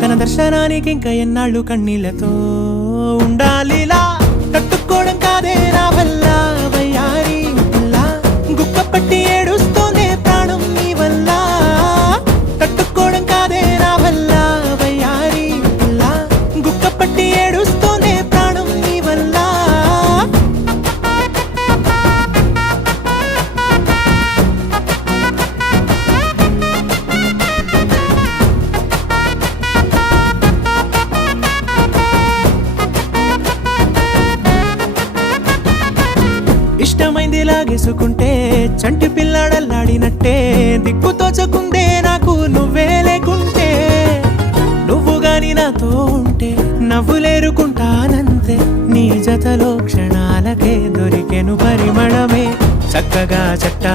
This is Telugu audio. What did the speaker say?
తన దర్శనానికి ఇంకా ఎన్నాళ్ళు కన్నీళ్లతో ఉండాలిలా తట్టుకోవడం కాదే నా వల్ల వయ్యారి పిల్ల గుక్క పట్టి ఏడుస్తోందే ప్రాణం నీ వల్ల తట్టుకోవడం కాదే నా వల్ల వయ్యారి పిల్ల గుక్క పట్టి ఏడుస్తోందే ప్రాణం నీ వల్ల ఇష్టమైంది లాగేసుకుంటే చంటి పిల్లాడల్లాడినట్టే దిక్కు తోచకుందే నాకు నువ్వే లేకుంటే నువ్వు గాని నాతో ఉంటే నవ్వులేరుకుంటానంతే నీ జతలో క్షణాలకే దొరికెను పరిమళమే చక్కగా చట్టా